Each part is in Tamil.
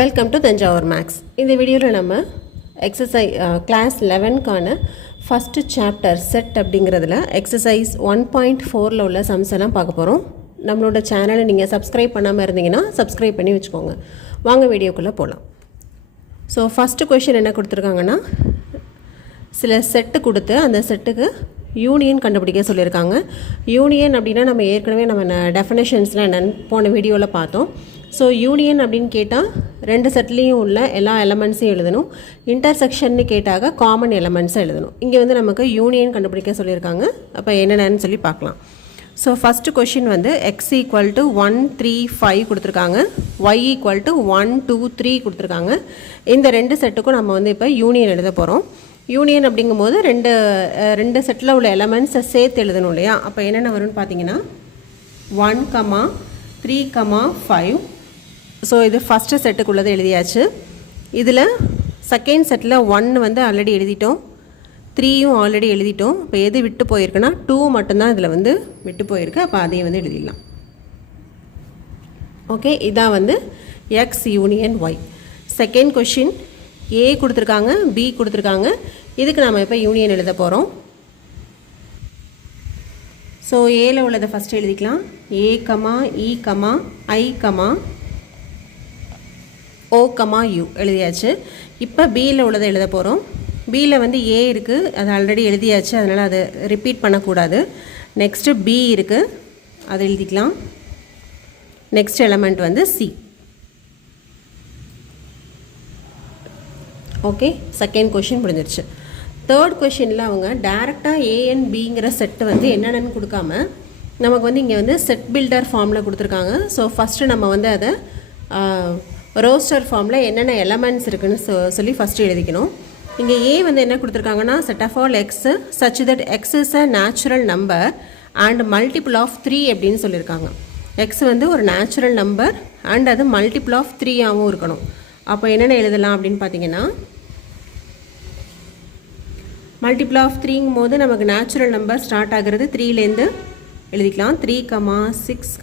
Welcome to Thanjavur maths. இந்த வீடியோவில் நம்ம எக்ஸசைஸ் கிளாஸ் 11க்கான ஃபஸ்ட்டு சாப்டர் செட் அப்படிங்கிறதுல எக்ஸசைஸ் 1.4 உள்ள சம்ஸ் எல்லாம் பார்க்க போகிறோம். நம்மளோட சேனலை நீங்கள் சப்ஸ்கிரைப் பண்ணாமல் இருந்தீங்கன்னா சப்ஸ்கிரைப் பண்ணி வச்சுக்கோங்க. வாங்க வீடியோக்குள்ளே போகலாம். ஸோ ஃபஸ்ட்டு கொஷின் என்ன கொடுத்துருக்காங்கன்னா, சில செட்டு கொடுத்து அந்த செட்டுக்கு யூனியன் கண்டுபிடிக்க சொல்லியிருக்காங்க. யூனியன் அப்படின்னா நம்ம ஏற்கனவே டெஃபினேஷன்ஸ்லாம் என்னென்னு போன வீடியோவில் பார்த்தோம். ஸோ யூனியன் அப்படின்னு கேட்டால் ரெண்டு செட்லேயும் உள்ள எல்லா எலமெண்ட்ஸையும் எழுதணும். இன்டர்செக்ஷன்னு கேட்டாக காமன் எலமெண்ட்ஸை எழுதணும். இங்கே வந்து நமக்கு யூனியன் கண்டுபிடிக்க சொல்லியிருக்காங்க. அப்போ என்னென்னு சொல்லி பார்க்கலாம். ஸோ ஃபஸ்ட்டு கொஷின் வந்து x = 1 3 5 கொடுத்துருக்காங்க, y = 1 2 3 கொடுத்துருக்காங்க. இந்த ரெண்டு செட்டுக்கும் நம்ம வந்து இப்போ யூனியன் எழுத போகிறோம். யூனியன் அப்படிங்கும்போது ரெண்டு செட்டில் உள்ள எலமெண்ட்ஸை சேர்த்து எழுதணும் இல்லையா? அப்போ என்னென்ன வரும்னு பார்த்தீங்கன்னா 1, 3, 5. ஸோ இது ஃபஸ்ட்டு செட்டுக்குள்ளது எழுதியாச்சு. இதில் செகண்ட் செட்டில் 1 வந்து ஆல்ரெடி எழுதிட்டோம், 3யும் ஆல்ரெடி எழுதிட்டோம். இப்போ எது விட்டு போயிருக்குன்னா 2 மட்டும்தான் இதில் வந்து விட்டு போயிருக்கு. அப்போ அதையும் வந்து எழுதிடலாம். ஓகே, இதான் வந்து x union y. Second question a கொடுத்துருக்காங்க, b கொடுத்துருக்காங்க. இதுக்கு நாம் இப்போ யூனியன் எழுத போகிறோம். ஸோ ஏல உள்ளதை ஃபஸ்ட்டு எழுதிக்கலாம். a, e, I, o, u எழுதியாச்சு. இப்போ பியில் உள்ளதை எழுத போகிறோம். பியில் வந்து a இருக்குது, அது ஆல்ரெடி எழுதியாச்சு, அதனால் அதை ரிப்பீட் பண்ணக்கூடாது. நெக்ஸ்ட்டு b இருக்குது, அதை எழுதிக்கலாம். நெக்ஸ்ட் எலமெண்ட் வந்து c. ஓகே, செகண்ட் கொஷின் முடிஞ்சிருச்சு. தேர்ட் கொஷினில் அவங்க டேரெக்டாக a and bங்கிற செட்டு வந்து என்னென்னு கொடுக்காம நமக்கு வந்து இங்கே வந்து செட் பில்டர் ஃபார்மில் கொடுத்துருக்காங்க. ஸோ ஃபஸ்ட்டு நம்ம வந்து அதை ரோஸ்டர் ஃபார்மில் என்னென்ன எலமெண்ட்ஸ் இருக்குதுன்னு சொல்லி ஃபஸ்ட்டு எழுதிக்கணும். இங்கே a வந்து என்ன கொடுத்துருக்காங்கன்னா set of all x such that x is a natural number and multiple of 3 அப்படின்னு சொல்லியிருக்காங்க. x வந்து ஒரு நேச்சுரல் நம்பர் அண்ட் அது மல்டிபிள் ஆஃப் 3ஆகவும் இருக்கணும். அப்போ என்னென்ன எழுதலாம் அப்படின்னு பார்த்தீங்கன்னா, மல்டிபிள் ஆஃப் 3ங்கும் போது நமக்கு நேச்சுரல் நம்பர் ஸ்டார்ட் ஆகிறது 3லேருந்து எழுதிக்கலாம். 3, 6,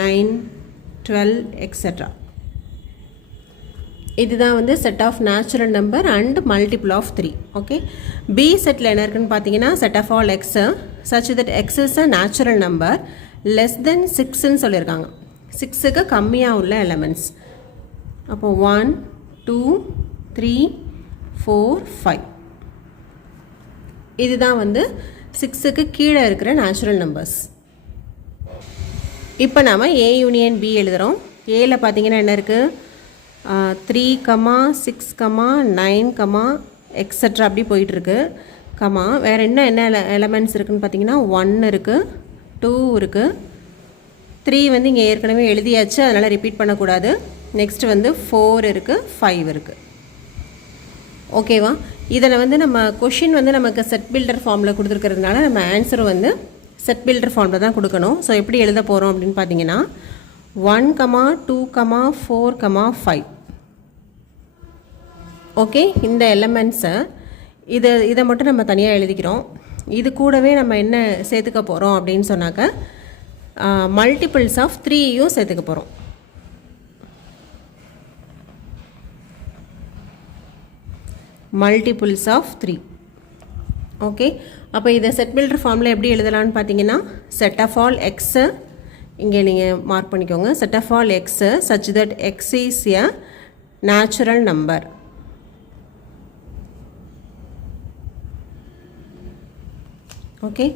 9, 12 எக்ஸெட்ரா. இதுதான் வந்து set of natural number and multiple of 3. Okay, B செட்டில் என்ன இருக்குன்னு பார்த்தீங்கன்னா set of all X such that x is a natural number less than 6ன்னு சொல்லியிருக்காங்க. 6க்கு கம்மியாக உள்ள எலமெண்ட்ஸ். அப்போது 1, 2, 3, 4, 5. இதுதான் வந்து 6க்கு கீழே இருக்கிற நேச்சுரல் நம்பர்ஸ். இப்போ நாம் a யூனியன் b எழுதுகிறோம். ஏல பார்த்தீங்கன்னா என்ன இருக்குது, 3, 6, 9, எக்ஸட்ரா அப்படி போயிட்டுருக்கு. வேறு என்ன எலமெண்ட்ஸ் இருக்குதுன்னு பார்த்தீங்கன்னா 1 இருக்குது, 2 இருக்குது, 3 வந்து இங்கே ஏற்கனவே எழுதியாச்சு, அதனால் ரிப்பீட் பண்ணக்கூடாது. நெக்ஸ்ட் வந்து 4 இருக்குது, 5 இருக்குது. ஓகேவா? இதில் வந்து நம்ம கொஷின் வந்து நமக்கு செட் பில்டர் ஃபார்மில் கொடுத்துருக்கிறதுனால நம்ம ஆன்சரும் வந்து செட் பில்டர் ஃபார்மில் தான் கொடுக்கணும். ஸோ எப்படி எழுத போகிறோம் அப்படின்னு பார்த்தீங்கன்னா 1, 2, 4, 5. ஓகே, இந்த எலமெண்ட்ஸை இதை மட்டும் நம்ம தனியாக எழுதிக்கிறோம். இது கூடவே நம்ம என்ன சேர்த்துக்க போகிறோம் அப்படின்னு சொன்னாக்க மல்டிபிள்ஸ் ஆஃப் 3யும் சேர்த்துக்க போகிறோம். Multiples of 3. ஓகே, அப்போ இதை செட் பில்டர் ஃபார்மில் எப்படி எழுதலான்னு பார்த்தீங்கன்னா செட் ஆஃப் ஆல் எக்ஸு இங்கே நீங்கள் மார்க் பண்ணிக்கோங்க. Set of all X such that x is a natural number. Okay,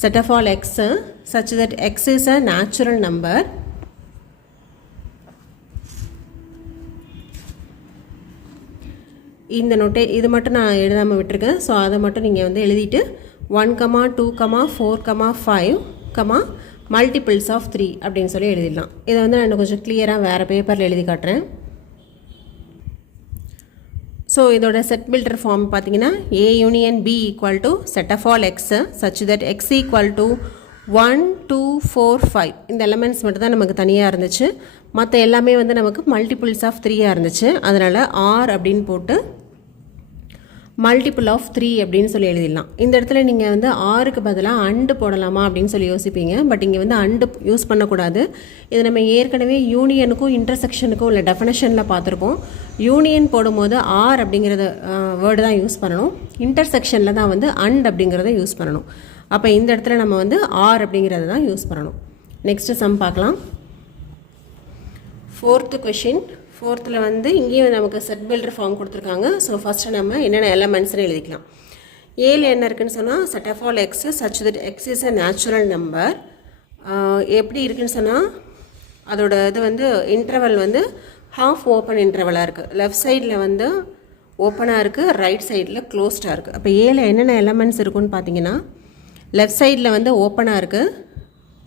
set of all X such that x is a natural number. இந்த இது மட்டும் நான் எழுதாமல் விட்டுருக்கேன். ஸோ அதை மட்டும் நீங்கள் வந்து எழுதிட்டு 1, 2, 4, 5, மல்டிபிள்ஸ் ஆஃப் 3 அப்படின்னு சொல்லி எழுதிடலாம். இதை வந்து நான் கொஞ்சம் கிளியராக வேறு பேப்பரில் எழுதி காட்டுறேன். ஸோ இதோட செட் பில்டர் ஃபார்ம் பார்த்தீங்கன்னா a union b = set of all X such that x = 1, 2, 4, 5. இந்த எலமெண்ட்ஸ் மட்டும் தான் நமக்கு தனியாக இருந்துச்சு. மற்ற எல்லாமே வந்து நமக்கு மல்டிபிள்ஸ் ஆஃப் 3ஆக இருந்துச்சு. அதனால் r அப்படின்னு போட்டு மல்டிபிள் ஆஃப் 3 அப்படின்னு சொல்லி எழுதிடலாம். இந்த இடத்துல நீங்கள் வந்து ஆருக்கு பதிலாக அண்டு போடலாமா அப்படின்னு சொல்லி யோசிப்பீங்க. பட் இங்கே வந்து அண்டு யூஸ் பண்ணக்கூடாது. இது நம்ம ஏற்கனவே யூனியனுக்கும் இன்டர்செக்ஷனுக்கும் உள்ள டெஃபினேஷனில் பார்த்துருக்கோம். யூனியன் போடும்போது ஆர் அப்படிங்கிறத வேர்டு தான் யூஸ் பண்ணணும். இன்டர்செக்ஷனில் தான் வந்து அண்ட் அப்படிங்கிறத யூஸ் பண்ணணும். அப்போ இந்த இடத்துல நம்ம வந்து ஆர் அப்படிங்கிறத தான் யூஸ் பண்ணணும். நெக்ஸ்ட்டு சம் பார்க்கலாம். 4th question. 4th வந்து இங்கேயும் நமக்கு செட் பில்டர் ஃபார்ம் கொடுத்துருக்காங்க. ஸோ ஃபஸ்ட்டு நம்ம என்னென்ன எலமெண்ட்ஸ்னு எழுதிக்கலாம். ஏல என்ன இருக்குன்னு சொன்னால் set of all X such that X is a natural number. எப்படி இருக்குன்னு சொன்னால் அதோட இது வந்து இன்டர்வல் வந்து ஹாஃப் ஓப்பன் இன்டர்வலாக இருக்குது. லெஃப்ட் சைடில் வந்து ஓப்பனாக இருக்குது, ரைட் சைடில் க்ளோஸ்டாக இருக்குது. அப்போ ஏல என்னென்ன எலமெண்ட்ஸ் இருக்குன்னு பார்த்தீங்கன்னா லெஃப்ட் சைடில் வந்து ஓப்பனாக இருக்குது.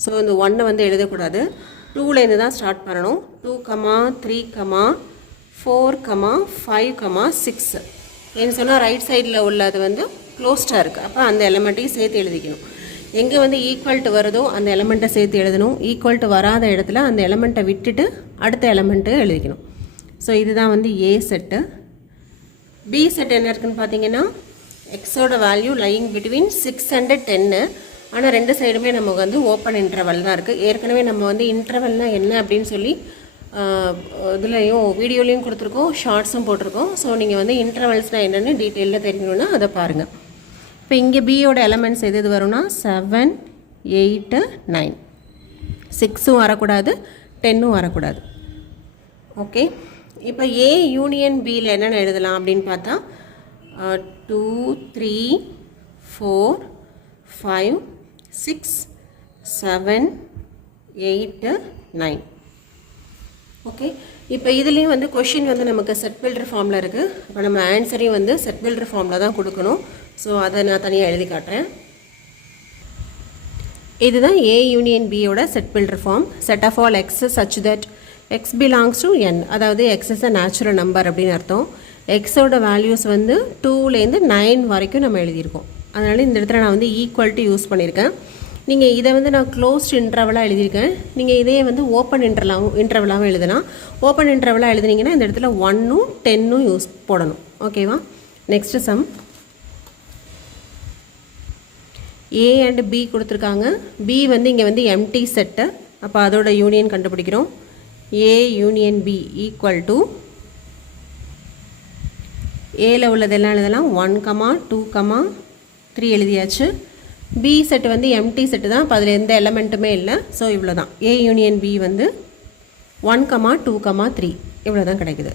ஸோ இந்த 1 வந்து எழுதக்கூடாது. 2லேருந்து தான் ஸ்டார்ட் பண்ணணும். 2, 3, 4, 5, 6 ஏன்னு சொன்னால் ரைட் சைடில் உள்ளது வந்து க்ளோஸ்டாக இருக்குது. அப்போ அந்த எலமெண்ட்டையும் சேர்த்து எழுதிக்கணும். எங்கே வந்து ஈக்குவல்ட்டு வருதோ அந்த எலமெண்ட்டை சேர்த்து எழுதணும். ஈக்குவல்ட்டு வராத இடத்துல அந்த எலமெண்ட்டை விட்டுட்டு அடுத்த எலமெண்ட்டு எழுதிக்கணும். ஸோ இதுதான் வந்து ஏ செட்டு. பி செட் என்ன இருக்குதுன்னு பார்த்தீங்கன்னா எக்ஸோட வேல்யூ லையிங் பிட்வீன் 6 and 10. ஆனால் ரெண்டு சைடுமே நமக்கு வந்து ஓப்பன் இன்டர்வல் தான் இருக்குது. ஏற்கனவே நம்ம வந்து இன்டர்வல்னால் என்ன அப்படின்னு சொல்லி இதுலேயும் வீடியோலையும் கொடுத்துருக்கோம், ஷார்ட்ஸும் போட்டிருக்கோம். ஸோ நீங்கள் வந்து இன்டர்வல்ஸ்னால் என்னென்னு டீட்டெயிலில் தெரியணுன்னா அதை பாருங்கள். இப்போ இங்கே பியோட எலமெண்ட்ஸ் எது வரும்னா 7, 8, 9. 6ம் வரக்கூடாது, 10ம் வரக்கூடாது. ஓகே, இப்போ ஏ யூனியன் பியில் என்னென்ன எழுதலாம் அப்படின்னு பார்த்தா 2, 3, 4, 5, 6, 7, 8, 9. ஓகே, இப்போ இதுலேயும் வந்து கொஷின் வந்து நமக்கு செட் பில்டர் ஃபார்மில் இருக்குது. இப்போ நம்ம ஆன்சரையும் வந்து செட் பில்டர் ஃபார்மில் தான் கொடுக்கணும். ஸோ அதை நான் தனியாக எழுதி காட்டுறேன். இதுதான் ஏ யூனியன் பியோட set builder form. Set of all X such that x belongs to N, அதாவது x is a natural number அப்படின்னு அர்த்தம். எக்ஸோட வேல்யூஸ் வந்து 2லேருந்து 9 வரைக்கும் நம்ம எழுதியிருக்கோம். அதனால் இந்த இடத்துல நான் வந்து ஈக்குவல்ட்டு யூஸ் பண்ணியிருக்கேன். நீங்கள் இதை வந்து நான் க்ளோஸ்ட் இன்டர்வலாக எழுதியிருக்கேன். நீங்கள் இதே வந்து ஓப்பன் இன்டர்வலாகவும் எழுதலாம். ஓப்பன் இன்டர்வலாக எழுதுனீங்கன்னா இந்த இடத்துல 1ம் 10ம் யூஸ் போடணும். ஓகேவா? Next sum. A and B கொடுத்துருக்காங்க. பி வந்து இங்கே வந்து எம்டி செட்டு. அப்போ அதோட யூனியன் கண்டுபிடிக்கிறோம். A union B equal to ஏல உள்ளதெல்லாம் எழுதலாம். 1, 2, 3 எழுதியாச்சு. பி செட்டு வந்து எம்டி செட்டு தான். இப்போ அதில் எந்த எலமெண்ட்டுமே இல்லை. ஸோ இவ்வளோ தான். ஏ யூனியன் பி வந்து 1, 2, 3 இவ்வளோ தான் கிடைக்குது.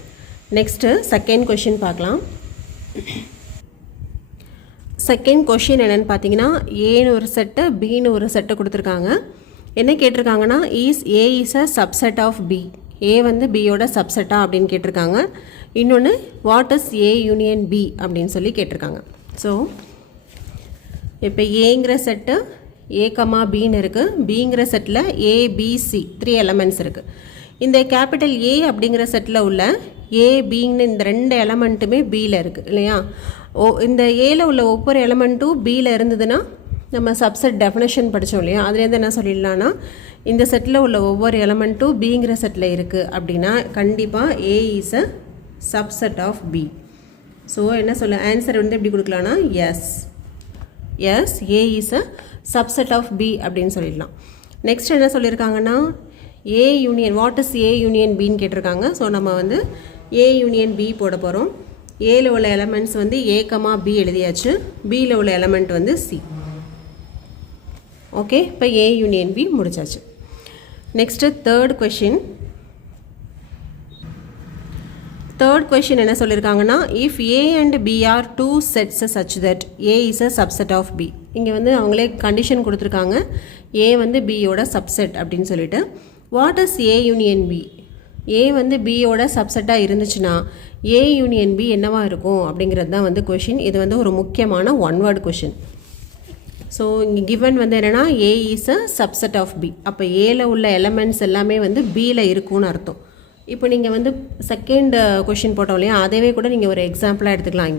நெக்ஸ்ட்டு செகண்ட் கொஷின் பார்க்கலாம். செகண்ட் கொஷின் என்னென்னு பார்த்தீங்கன்னா ஏன்னு ஒரு செட்டு, பின்னு ஒரு செட்டு கொடுத்துருக்காங்க. என்ன கேட்டிருக்காங்கன்னா A is a subset of B. A வந்து பியோட சப்செட்டா அப்படின்னு கேட்டிருக்காங்க. இன்னொன்று what is A union B அப்படின்னு சொல்லி கேட்டிருக்காங்க. ஸோ இப்போ ஏங்கிற செட்டு ஏ பின்னு இருக்குது. பிங்கிற செட்டில் ஏபிசி 3 எலமெண்ட்ஸ் இருக்குது. இந்த கேபிட்டல் ஏ அப்படிங்கிற செட்டில் உள்ள ஏ பின்னு இந்த 2 எலமெண்ட்டுமே பியில் இருக்குது இல்லையா? இந்த ஏல உள்ள ஒவ்வொரு எலமெண்ட்டும் பியில் இருந்ததுன்னா நம்ம சப்செட் டெஃபினேஷன் படித்தோம் இல்லையா? அதுலேருந்து என்ன சொல்லிடலான்னா இந்த செட்டில் உள்ள ஒவ்வொரு எலமெண்ட்டும் பிங்கிற செட்டில் இருக்குது அப்படின்னா கண்டிப்பாக A is a subset of B. So என்ன சொல்ல ஆன்சர் வந்து எப்படி கொடுக்கலான்னா yes A is a subset of B அப்படின்னு சொல்லிடலாம். நெக்ஸ்ட் என்ன சொல்லியிருக்காங்கன்னா A union what is A union பின்னு கேட்டிருக்காங்க. ஸோ நம்ம வந்து ஏ யூனியன் பி போட போகிறோம். ஏல உள்ள எலமெண்ட்ஸ் வந்து ஏ பி எழுதியாச்சு. பியில் உள்ள எலமெண்ட் வந்து சி. ஓகே, இப்போ ஏ யூனியன் பி முடிச்சாச்சு. Next third question. Third question என்ன சொல்லியிருக்காங்கன்னா if A and B are 2 sets such that A is a subset of B. இங்கே வந்து அவங்களே கண்டிஷன் கொடுத்துருக்காங்க ஏ வந்து பியோட சப்செட் அப்படின்னு சொல்லிட்டு. What is A union B? A வந்து பியோட சப்செட்டாக இருந்துச்சுன்னா ஏ யூனியன் பி என்னவாக இருக்கும் அப்படிங்கிறது தான் வந்து கொஷின். இது வந்து ஒரு முக்கியமான 1 word கொஷின். ஸோ இங்கே கிவன் வந்து என்னென்னா A is a subset of B. அப்போ ஏல உள்ள எலமெண்ட்ஸ் எல்லாமே வந்து பியில் இருக்கும்னு அர்த்தம். இப்போ நீங்கள் வந்து செகண்ட் கொஷின் போட்டோம் இல்லையா? அதேவே கூட நீங்கள் ஒரு எக்ஸாம்பிளாக எடுத்துக்கலாம்.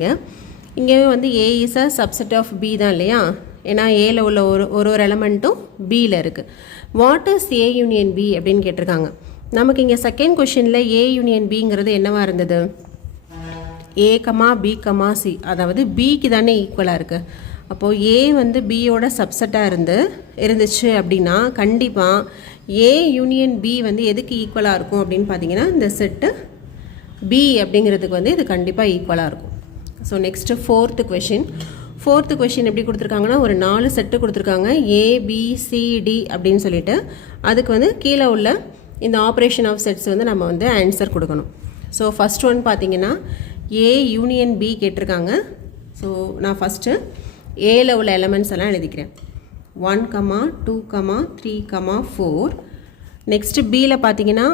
இங்கேயும் வந்து A is a subset of B தான் இல்லையா? ஏன்னா ஏல உள்ள ஒரு எலமெண்ட்டும் பியில் இருக்குது. What is A union B அப்படின்னு கேட்டிருக்காங்க. நமக்கு இங்கே செகண்ட் கொஷினில் ஏ யூனியன் பிங்கிறது என்னவாக இருந்தது? ஏ கமா பி கமா சி, அதாவது பிக்கு தானே ஈக்குவலாக இருக்குது. அப்போது ஏ வந்து பியோட சப்செட்டாக இருந்துச்சு அப்படின்னா கண்டிப்பாக ஏ யூனியன் பி வந்து எதுக்கு ஈக்குவலாக இருக்கும் அப்படின்னு பார்த்தீங்கன்னா இந்த செட்டு பி அப்படிங்கிறதுக்கு வந்து இது கண்டிப்பாக ஈக்குவலாக இருக்கும். ஸோ நெக்ஸ்ட்டு ஃபோர்த்து கொஷின் எப்படி கொடுத்துருக்காங்கன்னா ஒரு 4 செட்டு கொடுத்துருக்காங்க, ஏபிசிடி அப்படின்னு சொல்லிட்டு. அதுக்கு வந்து கீழே உள்ள இந்த ஆப்ரேஷன் ஆஃப் செட்ஸ் வந்து நம்ம வந்து ஆன்சர் கொடுக்கணும். ஸோ ஃபஸ்ட் ஒன் பார்த்தீங்கன்னா ஏ யூனியன் பி கேட்டிருக்காங்க. ஸோ நான் ஃபஸ்ட்டு ஏல உள்ள எலமெண்ட்ஸ் எல்லாம் எழுதிக்கிறேன். 1, 2, 3, 4. நெக்ஸ்ட்டு பியில் பார்த்தீங்கன்னா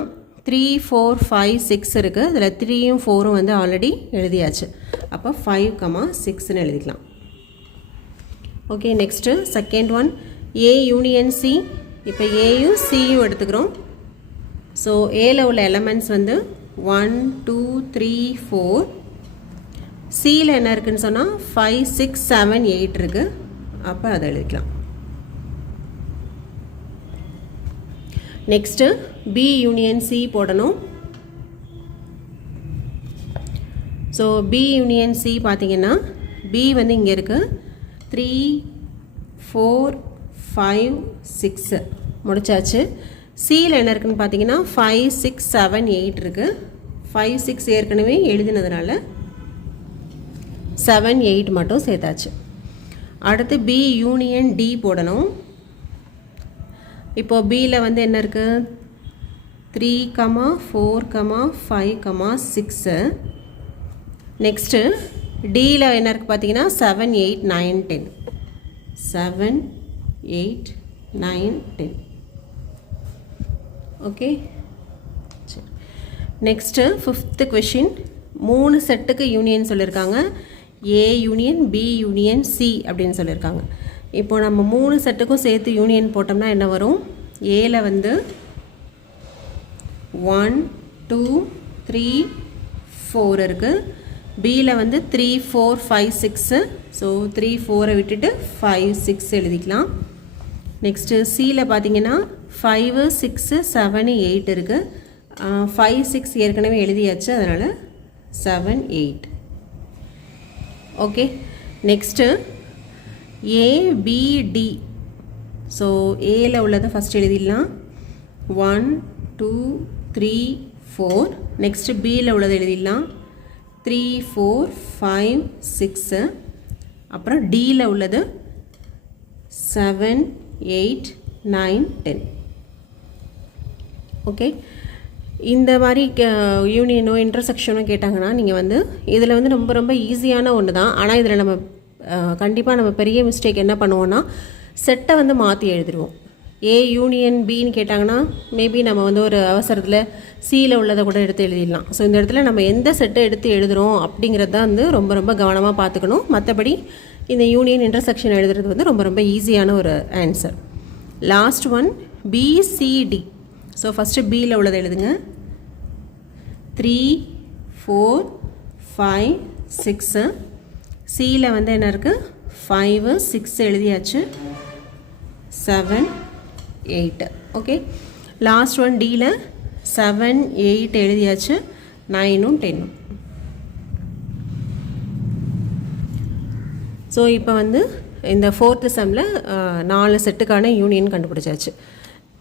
3, 4, 5, 6 இருக்குது. இதில் 3யும் 4ம் வந்து ஆல்ரெடி எழுதியாச்சு. அப்போ 5, 6ன்னு எழுதிக்கலாம். Okay, next second one A union C. இப்போ ஏயும் சியும் எடுத்துக்கிறோம். ஸோ ஏல உள்ள எலமெண்ட்ஸ் வந்து 1, 2, 3, 4. சியில் என்ன இருக்குதுன்னு சொன்னால் 5, 6, 7, 8 இருக்குது. அப்போ அதை எழுதிக்கலாம். நெக்ஸ்ட்டு பி யூனியன் சி போடணும். ஸோ பி யூனியன் சி பார்த்தீங்கன்னா பி வந்து இங்கே இருக்குது. 3, 4, 5, 6 முடிச்சாச்சு. சியில் என்ன இருக்குதுன்னு பார்த்தீங்கன்னா 5, 6, 7, 8 இருக்குது. 5, 6 ஏற்கனவே எழுதினதுனால 7, 8 மட்டும் சேர்த்தாச்சு. அடுத்து பி யூனியன் டி போடணும். இப்போது பியில் வந்து என்ன இருக்குது 3, 4, 5, 6. நெக்ஸ்ட்டு டியில் என்ன இருக்குது பார்த்தீங்கன்னா 7, 8, 9, 10. 7, 8, 9, 10. ஓகே, சரி. நெக்ஸ்ட்டு ஃபிஃப்த்து கொஷின் 3 செட்டுக்கு யூனியன் சொல்லியிருக்காங்க. A union B union C அப்படின்னு சொல்லியிருக்காங்க. இப்போது நம்ம 3 செட்டுக்கும் சேர்த்து யூனியன் போட்டோம்னா என்ன வரும்? ஏல வந்து 1, 2, 3, 4 இருக்குது. பியில் வந்து 3, 4, 5, 6. ஸோ 3, 4 விட்டுட்டு 5, 6 எழுதிக்கலாம். நெக்ஸ்ட்டு சியில் பார்த்தீங்கன்னா 5, 6, 7, 8 இருக்குது. 5, 6 ஏற்கனவே எழுதியாச்சு, அதனால் 7, 8. Okay, next APD. ஸோ ஏல உள்ளதை ஃபஸ்ட் எழுதிடலாம். 1, 2, 3, 4. நெக்ஸ்ட்டு பியில் உள்ளதை எழுதிடலாம். 3, 4, 5, 6. அப்புறம் டியில் உள்ளது 7, 8, 9, 10. ஓகே, இந்த மாதிரி யூனியனோ இன்டர்செக்ஷனோ கேட்டாங்கன்னா நீங்கள் வந்து இதில் வந்து ரொம்ப ரொம்ப ஈஸியான ஒன்று தான். ஆனால் இதில் நம்ம கண்டிப்பாக நம்ம பெரிய மிஸ்டேக் என்ன பண்ணுவோன்னா செட்டை வந்து மாற்றி எழுதிடுவோம். ஏ யூனியன் பின்னு கேட்டாங்கன்னா மேபி நம்ம வந்து ஒரு அவசரத்தில் சியில் உள்ளதை கூட எடுத்து எழுதிடலாம். ஸோ இந்த இடத்துல நம்ம எந்த செட்டை எடுத்து எழுதுகிறோம் அப்படிங்கிறது தான் வந்து ரொம்ப ரொம்ப கவனமாக பார்த்துக்கணும். மற்றபடி இந்த யூனியன் இன்டர்செக்ஷன் எழுதுறது வந்து ரொம்ப ரொம்ப ஈஸியான ஒரு answer. Last one BCD. So first பியில் உள்ளதை எழுதுங்க. 3, 4, 5, 6. சியில் வந்து என்ன இருக்குது 5, 6 எழுதியாச்சு. 7, 8. ஓகே, லாஸ்ட் ஒன் டியில் 7, 8 எழுதியாச்சு. 9, 10. ஸோ இப்போ வந்து இந்த 4th செம்மில் 4 செட்டுக்கான யூனியன் கண்டுபிடிச்சாச்சு.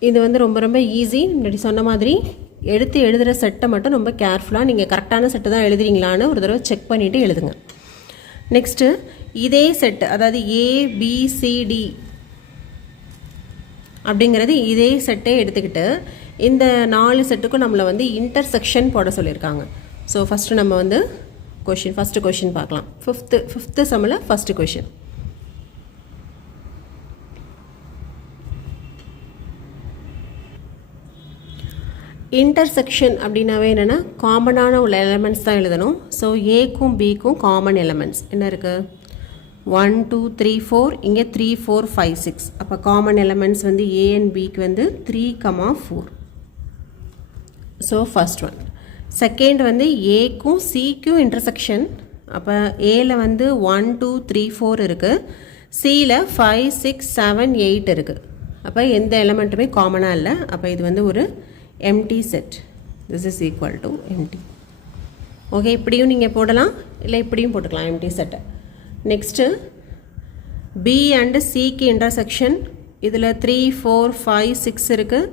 இது வந்து ரொம்ப ரொம்ப ஈஸி. முன்னாடி சொன்ன மாதிரி எடுத்து எழுதுகிற செட்டை மட்டும் ரொம்ப கேர்ஃபுல்லாக நீங்கள் கரெக்டான செட்டு தான் எழுதுறீங்களான்னு ஒரு தடவை செக் பண்ணிவிட்டு எழுதுங்க. நெக்ஸ்ட்டு இதே செட்டு, அதாவது ஏபிசிடி அப்படிங்கிறது இதே செட்டே எடுத்துக்கிட்டு இந்த 4 செட்டுக்கும் நம்மளை வந்து இன்டர்செக்ஷன் போட சொல்லியிருக்காங்க. ஸோ ஃபஸ்ட்டு நம்ம வந்து ஃபஸ்ட்டு கொஷின் பார்க்கலாம். ஃபிஃப்த்து செம்மில் ஃபஸ்ட்டு கொஷின். இன்டர்செக்ஷன் அப்படின்னாவே என்னென்னா காமனான உள்ள எலமெண்ட்ஸ் தான் எழுதணும். ஸோ ஏக்கும் பிக்கும் காமன் எலமெண்ட்ஸ் என்ன இருக்குது 1, 2, 3, 4. இங்கே 3, 4, 5, 6. அப்போ காமன் எலமெண்ட்ஸ் வந்து ஏ அண்ட் பிக்கு வந்து 3, 4. So first one. செகண்ட் வந்து ஏக்கும் சிக்கும் இன்டர்செக்ஷன். அப்போ ஏல வந்து 1, 2, 3, 4 இருக்குது. சியில் 5, 6, 7, 8 இருக்குது. அப்போ எந்த எலமெண்ட்டுமே காமனாக இல்லை. அப்போ இது வந்து ஒரு empty set. This is equal to empty. Okay, இப்படியும் நீங்கள் போடலாம், இல்லை இப்படியும் போட்டுக்கலாம் எம்டி செட்டை. நெக்ஸ்ட்டு பி அண்டு சிக்கு இன்டர்செக்ஷன் இதில் 3 4 5 6 இருக்குது,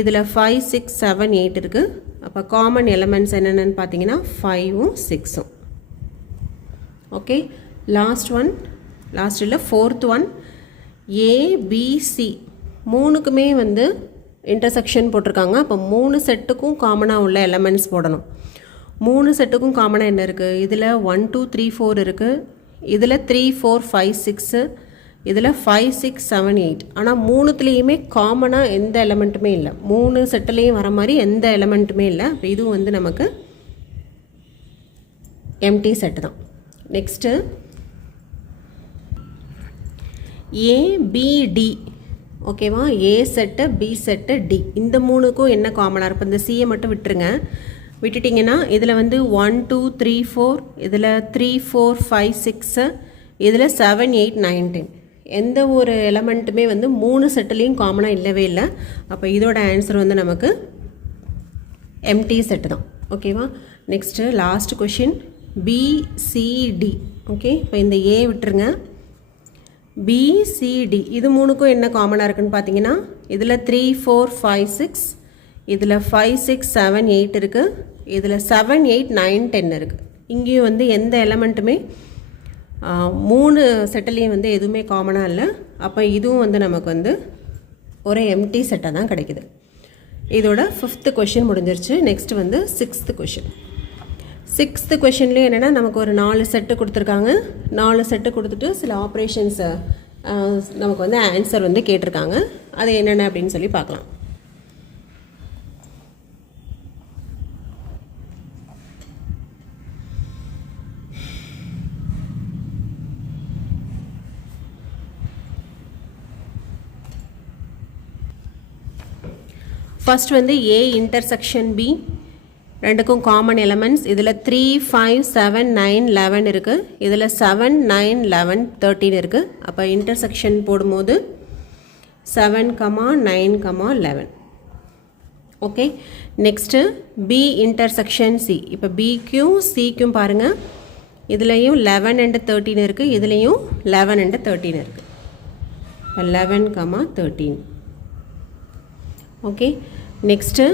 இதில் 5 6 7 8 இருக்குது. அப்போ காமன் எலமெண்ட்ஸ் என்னென்னு பார்த்தீங்கன்னா 5ம் 6ம். ஓகே, லாஸ்ட் இல்லை ஃபோர்த் ஒன் ஏபிசி மூணுக்குமே வந்து இன்டர்செக்ஷன் போட்டிருக்காங்க. அப்போ 3 செட்டுக்கும் காமனாக உள்ள எலமெண்ட்ஸ் போடணும். 3 செட்டுக்கும் காமனாக என்ன இருக்குது? இதில் 1 2 3 4 இருக்குது, இதில் 3 4 5 6, இதில் 5 6 7 8. ஆனால் மூணுத்துலேயுமே காமனாக எந்த எலமெண்ட்டுமே இல்லை. 3 செட்டுலேயும் வர மாதிரி எந்த எலமெண்ட்டுமே இல்லை. அப்போ இதுவும் வந்து நமக்கு எம்டி செட்டு தான். Next ABD. ஓகேவா, A set B set D இந்த மூணுக்கும் என்ன காமனாக இருக்கும்? இந்த சியை மட்டும் விட்டுருங்க. விட்டுட்டிங்கன்னா இதில் வந்து 1 2 3 4, இதில் 3 4 5 6, இதில் 7 8 9 10 எந்த ஒரு எலமெண்ட்டுமே வந்து 3 செட்டுலேயும் காமனாக இல்லவே இல்லை. அப்போ இதோட ஆன்சர் வந்து நமக்கு எம்டி செட்டு தான். ஓகேவா, next last question BCD. Okay, இப்போ இந்த ஏ விட்டுருங்க. பிசிடி இது மூணுக்கும் என்ன காமனாக இருக்குன்னு பார்த்தீங்கன்னா இதில் 3 4 5 6, இதில் 5 6 7 8 இருக்குது, இதில் 7 8 9 10 இருக்குது. இங்கேயும் வந்து எந்த எலமெண்ட்டுமே 3 செட்டிலையும் வந்து எதுவுமே காமனாக இல்லை. அப்போ இதுவும் வந்து நமக்கு வந்து ஒரு எம்டி செட்டாக தான் கிடைக்குது. இதோட 5th கொஷின் முடிஞ்சிருச்சு. நெக்ஸ்ட் வந்து 6th கொஷின். 6th கொஷின்லேயும் என்னென்னா நமக்கு ஒரு 4 செட்டு கொடுத்துருக்காங்க. 4 செட்டு கொடுத்துட்டு சில ஆப்ரேஷன்ஸை நமக்கு வந்து ஆன்சர் வந்து கேட்டிருக்காங்க. அது என்னென்ன அப்படின்னு சொல்லி பார்க்கலாம். ஃபர்ஸ்ட் வந்து ஏ இன்டர்செக்ஷன் பி ரெண்டுக்கும் காமன் எலமெண்ட்ஸ். இதில் 3 5 7 9 11 இருக்குது, இதில் 7 9 11 13 இருக்குது. அப்போ இன்டர்செக்ஷன் போடும்போது 7 9 11. Okay, next B intersection C. இப்போ பிக்கும் சிக்கும் பாருங்கள், இதுலேயும் 11 and 13 இருக்குது, இதுலேயும் 11 and 13 இருக்குது. 11 13. ஓகே, நெக்ஸ்ட்டு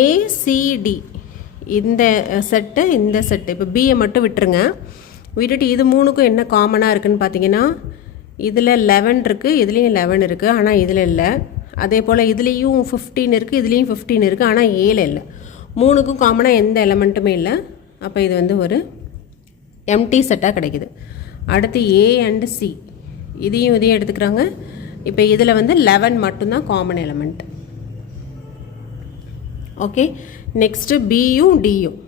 ஏசிடி இந்த செட்டு இப்போ பியை மட்டும் விட்டுருங்க. விட்டுட்டு இது மூணுக்கும் என்ன காமனாக இருக்குதுன்னு பார்த்தீங்கன்னா இதில் 11 இருக்குது, இதுலேயும் 11 இருக்குது, ஆனால் இதில் இல்லை. அதே போல் இதுலேயும் 15 இருக்குது, இதுலேயும் 15 இருக்குது, ஆனால் ஏல இல்லை. மூணுக்கும் காமனாக எந்த எலமெண்ட்டுமே இல்லை. அப்போ இது வந்து ஒரு எம்டி செட்டாக கிடைக்குது. அடுத்து ஏ அண்டு சி இதையும் எடுத்துக்கிறாங்க. இப்போ இதில் வந்து 11 மட்டும்தான் காமன் எலமெண்ட். ஓகே, நெக்ஸ்ட்டு பியும் டியும்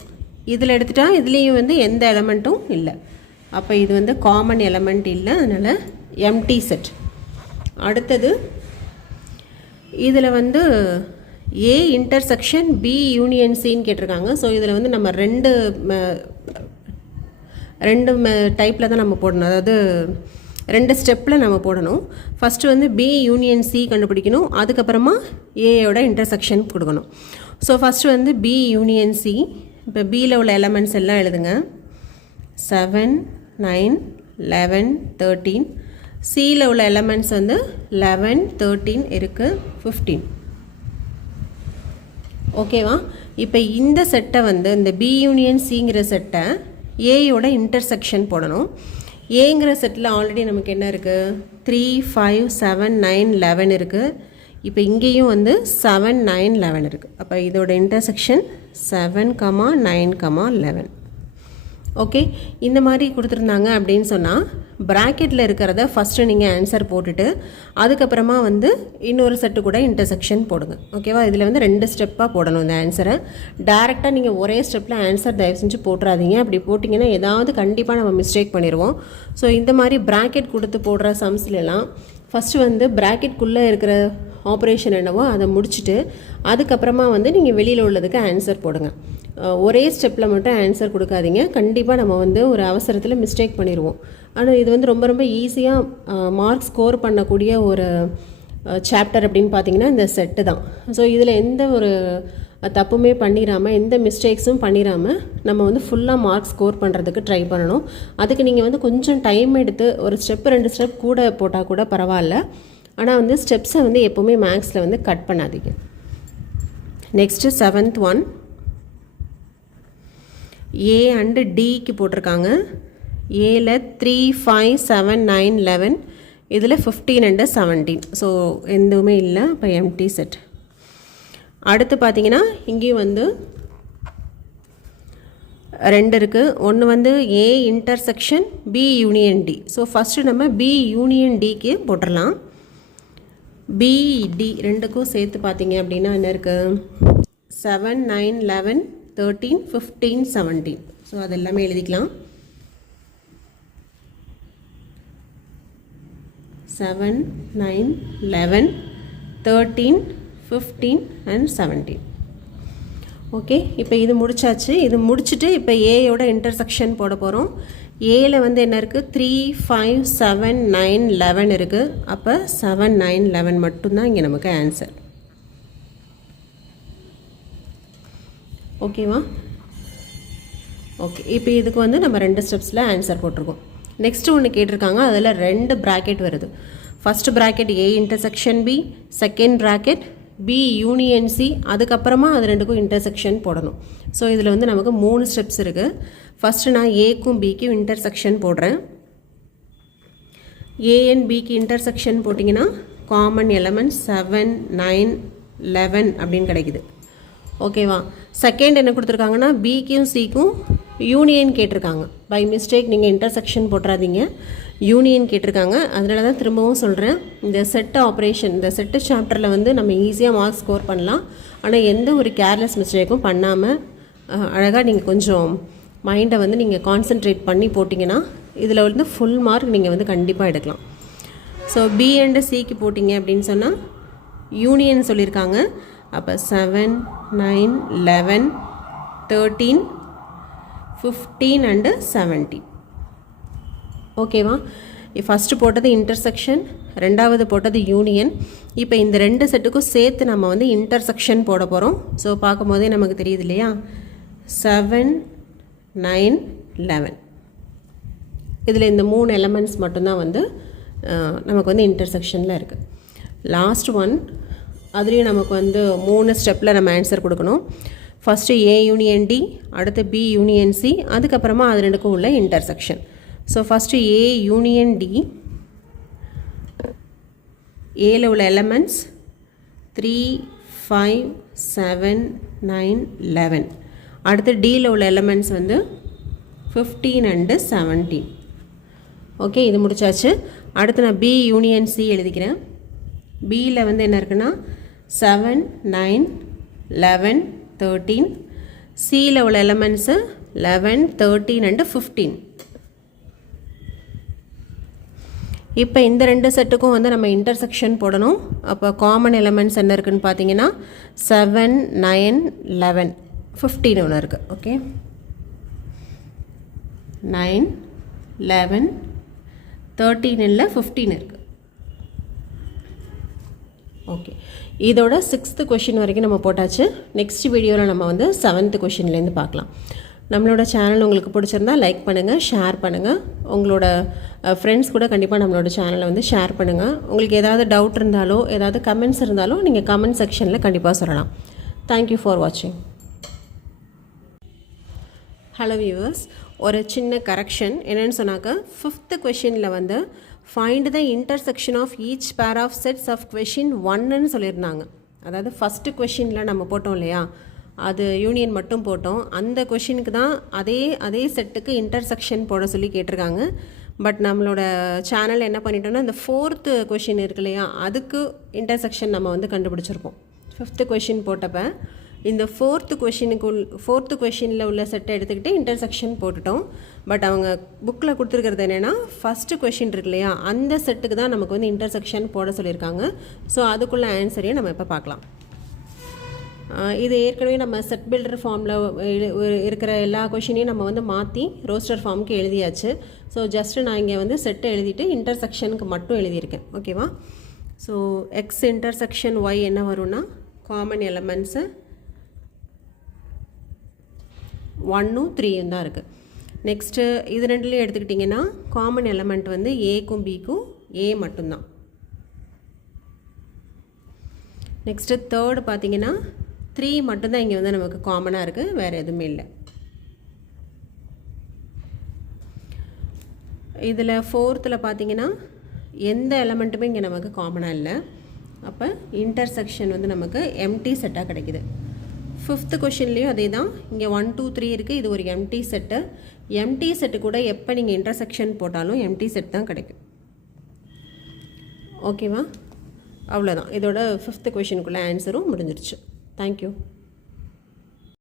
இதில் எடுத்துட்டா இதுலேயும் வந்து எந்த எலமெண்ட்டும் இல்லை. அப்போ இது வந்து காமன் எலமெண்ட் இல்லை, அதனால் எம்டி செட். அடுத்தது இதில் வந்து ஏ இன்டர்செக்ஷன் பி யூனியன் சின்னு கேட்டிருக்காங்க. ஸோ இதில் வந்து நம்ம ரெண்டு டைப்பில் தான் நம்ம போடணும், அதாவது 2 ஸ்டெப்பில் நம்ம போடணும். ஃபஸ்ட்டு வந்து பி யூனியன் சி கண்டுபிடிக்கணும், அதுக்கப்புறமா ஏயோட இன்டர்செக்ஷன் கொடுக்கணும். ஸோ ஃபஸ்ட்டு வந்து பி யூனியன் சி. இப்போ பியில் உள்ள எலமெண்ட்ஸ் எல்லாம் எழுதுங்க. 7 9 11 13. சியில் உள்ள எலமெண்ட்ஸ் வந்து 11 13 இருக்குது, 15. ஓகேவா, இப்போ இந்த செட்டை வந்து இந்த பி யூனியன் சிங்கிற செட்டை ஏயோட இன்டர்செக்ஷன் போடணும். ஏங்கிற செட்டில் ஆல்ரெடி நமக்கு என்ன இருக்குது? 3 5 7 9 11 இருக்குது. இப்போ இங்கேயும் வந்து 7 9 11 இருக்குது. அப்போ இதோட இன்டர்செக்ஷன் 7 9 11. ஓகே, இந்த மாதிரி கொடுத்துருந்தாங்க அப்படின்னு சொன்னால் ப்ராக்கெட்டில் இருக்கிறத ஃபஸ்ட்டு நீங்கள் ஆன்சர் போட்டுட்டு அதுக்கப்புறமா வந்து இன்னொரு செட்டு கூட இன்டர்செக்ஷன் போடுங்க. ஓகேவா, இதில் வந்து 2 ஸ்டெப்பாக போடணும் இந்த ஆன்சரை. டேரெக்டாக நீங்கள் ஒரே ஸ்டெப்பில் ஆன்சர் தயவு செஞ்சு போட்டுறாதீங்க. அப்படி போட்டிங்கன்னா ஏதாவது கண்டிப்பாக நம்ம மிஸ்டேக் பண்ணிடுவோம். ஸோ இந்த மாதிரி ப்ராக்கெட் கொடுத்து போடுற சம்ஸ்லாம் ஃபஸ்ட்டு வந்து ப்ராக்கெட்குள்ளே இருக்கிற ஆப்ரேஷன் என்னவோ அதை முடிச்சுட்டு அதுக்கப்புறமா வந்து நீங்கள் வெளியில் உள்ளதுக்கு ஆன்சர் போடுங்க. ஒரே ஸ்டெப்பில் மட்டும் ஆன்சர் கொடுக்காதீங்க. கண்டிப்பாக நம்ம வந்து ஒரு அவசரத்தில் மிஸ்டேக் பண்ணிடுவோம். ஆனால் இது வந்து ரொம்ப ரொம்ப ஈஸியாக மார்க் ஸ்கோர் பண்ணக்கூடிய ஒரு சாப்டர் அப்படின்னு பார்த்தீங்கன்னா இந்த செட்டு தான். ஸோ இதில் எந்த ஒரு தப்புமே பண்ணிடாமல் எந்த மிஸ்டேக்ஸும் பண்ணிடாமல் நம்ம வந்து ஃபுல்லாக மார்க் ஸ்கோர் பண்ணுறதுக்கு ட்ரை பண்ணணும். அதுக்கு நீங்கள் வந்து கொஞ்சம் டைம் எடுத்து ஒரு ஸ்டெப் 2 ஸ்டெப் கூட போட்டால் கூட பரவாயில்ல. ஆனால் வந்து ஸ்டெப்ஸை வந்து எப்போவுமே மேக்ஸில் வந்து கட் பண்ணாதீங்க. Next 7th one A and டிக்கு போட்டிருக்காங்க. ஏல 3, 5, 7, 9, 11, இதில் 15 அண்டு 17. ஸோ எதுவுமே இல்லை, இப்போ எம்டி செட். அடுத்து பார்த்தீங்கன்னா இங்கேயும் வந்து 2 இருக்குது. ஒன்று வந்து A intersection B union D. So first நம்ம பி யூனியன் டிக்கு போட்டுடலாம். பிடி ரெண்டுக்கும் சேர்த்து பார்த்தீங்க அப்படின்னா என்ன இருக்குது? 7, 9, 11, 13, 15, 17. ஸோ அது எல்லாமே எழுதிக்கலாம். 7, 9, 11, 13, 15 and 17. ஓகே, இப்போ இது முடிச்சாச்சு. இது முடிச்சுட்டு இப்போ ஏயோட இன்டர்செக்ஷன் போட போகிறோம். ஏல வந்து என்ன இருக்குது? 3, 5, 7, 9, 11 இருக்குது. அப்போ 7, 9, 11 மட்டும்தான் இங்கே நமக்கு ஆன்சர். ஓகேவா? ஓகே, இப்போ இதுக்கு வந்து நம்ம 2 ஸ்டெப்ஸில் ஆன்சர் போட்டிருக்கோம். நெக்ஸ்ட்டு ஒன்று கேட்டிருக்காங்க, அதில் 2 ப்ராக்கெட் வருது. First bracket A intersection B, second bracket B union C, அதுக்கப்புறமா அது 2க்கும் இன்டர்செக்ஷன் போடணும். ஸோ இதில் வந்து நமக்கு 3 ஸ்டெப்ஸ் இருக்குது. ஃபஸ்ட்டு நான் ஏக்கும் பிக்கும் இன்டர்செக்ஷன் போடுறேன். ஏ அண்ட் பிக்கு இன்டர்செக்ஷன் போட்டிங்கன்னா காமன் எலமெண்ட் 7, 9, 11 அப்படின்னு கிடைக்குது. ஓகேவா? செகண்ட் என்ன கொடுத்துருக்காங்கன்னா பிக்கும் சிக்கும் யூனியன் கேட்டிருக்காங்க. பை மிஸ்டேக் நீங்கள் இன்டர்செக்ஷன் போட்டுறாதீங்க, யூனியன் கேட்டிருக்காங்க. அதனால தான் திரும்பவும் சொல்கிறேன், இந்த செட்டு ஆப்ரேஷன், இந்த செட்டு சாப்டரில் வந்து நம்ம ஈஸியாக மார்க் ஸ்கோர் பண்ணலாம். ஆனால் எந்த ஒரு கேர்லெஸ் மிஸ்டேக்கும் பண்ணாமல் அழகாக நீங்கள் கொஞ்சம் மைண்டை வந்து நீங்கள் கான்சென்ட்ரேட் பண்ணி போட்டிங்கன்னா இதில் வந்து ஃபுல் மார்க் நீங்கள் வந்து கண்டிப்பாக எடுக்கலாம். ஸோ பி அண்டு சிக்கு போட்டிங்க அப்படின்னு சொன்னால் யூனியன் சொல்லியிருக்காங்க. அப்போ 7, 9, 11, 13, 15 அண்டு 17. ஓகேவா? ஃபஸ்ட்டு போட்டது இன்டர்செக்ஷன், ரெண்டாவது போட்டது யூனியன். இப்போ இந்த 2 செட்டுக்கும் சேர்த்து நம்ம வந்து இன்டர்செக்ஷன் போட போகிறோம். ஸோ பார்க்கும் போதே நமக்கு தெரியுது இல்லையா? 7, 9, 11. இதில் இந்த 3 எலமெண்ட்ஸ் மட்டும்தான் வந்து நமக்கு வந்து இன்டர்செக்ஷனில் இருக்குது. லாஸ்ட் ஒன், அதுலேயும் நமக்கு வந்து 3 ஸ்டெப்பில் நம்ம ஆன்சர் கொடுக்கணும். ஃபஸ்ட்டு ஏ யூனியன் டி, அடுத்து பி யூனியன் சி, அதுக்கப்புறமா அது 2க்கும் உள்ள intersection. So first A union D, ஏல உள்ள எலமெண்ட்ஸ் 3, 5, 7, 9, 11. அடுத்து டியில் உள்ள எலமெண்ட்ஸ் வந்து 15 அண்டு 17. ஓகே, இது முடிச்சாச்சு. அடுத்து நான் பி யூனியன் சி எழுதிக்கிறேன். பியில் வந்து என்ன இருக்குன்னா 7, 9, 11, 13. சியில் உள்ள எலமெண்ட்ஸு 11, 13 அண்டு 15. இப்போ இந்த 2 செட்டுக்கும் வந்து நம்ம இன்டர்செக்ஷன் போடணும். அப்போ காமன் எலமெண்ட்ஸ் என்ன இருக்குதுன்னு பார்த்தீங்கன்னா 7, 9, 11, 15 ஒன்று இருக்குது. ஓகே, 9, 11, 13 இல்லை 15 இருக்குது. ஓகே, இதோட 6th கொஷின் வரைக்கும் நம்ம போட்டாச்சு. நெக்ஸ்ட் வீடியோவில் நம்ம வந்து 7th கொஷின்லேருந்து பார்க்கலாம். நம்மளோட சேனல் உங்களுக்கு பிடிச்சிருந்தா லைக் பண்ணுங்கள், ஷேர் பண்ணுங்கள். உங்களோட ஃப்ரெண்ட்ஸ் கூட கண்டிப்பாக நம்மளோட சேனலை வந்து ஷேர் பண்ணுங்கள். உங்களுக்கு ஏதாவது டவுட் இருந்தாலோ ஏதாவது கமெண்ட்ஸ் இருந்தாலோ நீங்கள் கமெண்ட் செக்ஷனில் கண்டிப்பாக சொல்லலாம். தேங்க்யூ ஃபார் வாட்சிங். ஹலோ வியூவர்ஸ், ஒரு சின்ன கரெக்ஷன் என்னென்னு சொன்னாக்க 5th கொஷினில் வந்து find the intersection of each pair of sets of question 1ன்னு சொல்லியிருந்தாங்க. அதாவது ஃபஸ்ட்டு கொஷினில் நம்ம போட்டோம் இல்லையா, அது யூனியன் மட்டும் போட்டோம். அந்த கொஷினுக்கு தான் அதே செட்டுக்கு இன்டர்செக்ஷன் போட சொல்லி கேட்டிருக்காங்க. பட் நம்மளோட சேனல் என்ன பண்ணிட்டோம்னா இந்த 4th கொஷின் இருக்கு இல்லையா, அதுக்கு இன்டர்செக்ஷன் நம்ம வந்து கண்டுபிடிச்சிருப்போம். 5th கொஷின் போட்டப்போ இந்த 4th கொஷினில் உள்ள செட்டை எடுத்துக்கிட்டு இன்டர்செக்ஷன் போட்டுட்டோம். பட் அவங்க புக்கில் கொடுத்துருக்கிறது என்னென்னா ஃபஸ்ட்டு கொஷின் இருக்கு இல்லையா, அந்த செட்டுக்கு தான் நமக்கு வந்து இன்டர்செக்ஷன் போட சொல்லியிருக்காங்க. ஸோ அதுக்குள்ள ஆன்சரையும் நம்ம இப்போ பார்க்கலாம். இது ஏற்கனவே நம்ம செட் பில்டர் ஃபார்மில் இருக்கிற எல்லா கொஷினையும் நம்ம வந்து மாற்றி ரோஸ்டர் ஃபார்முக்கு எழுதியாச்சு. ஸோ ஜஸ்ட்டு நான் இங்கே வந்து செட்டை எழுதிட்டு இன்டர்செக்ஷனுக்கு மட்டும் எழுதியிருக்கேன். ஓகேவா? ஸோ எக்ஸ் இன்டர்செக்ஷன் ஒய் என்ன வரும்னா காமன் எலமெண்ட்ஸு 1ம் 3யும் தான் இருக்குது. நெக்ஸ்ட்டு இது ரெண்டுலேயும் எடுத்துக்கிட்டிங்கன்னா காமன் எலமெண்ட் வந்து ஏக்கும் பிக்கும் ஏ மட்டும்தான். நெக்ஸ்ட்டு தேர்டு பார்த்தீங்கன்னா 3 மட்டும்தான் இங்கே வந்து நமக்கு காமனாக இருக்குது, வேறு எதுவுமே இல்லை. இதில் ஃபோர்த்தில் பார்த்தீங்கன்னா எந்த எலமெண்ட்டுமே இங்கே நமக்கு காமனாக இல்லை. அப்போ இன்டர்செக்ஷன் வந்து நமக்கு எம்டி செட்டாக கிடைக்குது. ஃபிஃப்த்து கொஷின்லேயும் அதே தான். இங்கே 1 2 3 இருக்குது, இது ஒரு எம்டி செட்டு. எம்டி செட்டு கூட எப்போ நீங்கள் இன்டர்செக்ஷன் போட்டாலும் எம்டி செட் தான் கிடைக்கும். ஓகேவா? அவ்வளோதான். இதோட ஃபிஃப்த்து கொஷினுக்குள்ளே ஆன்சரும் முடிஞ்சிருச்சு. தேங்க்யூ.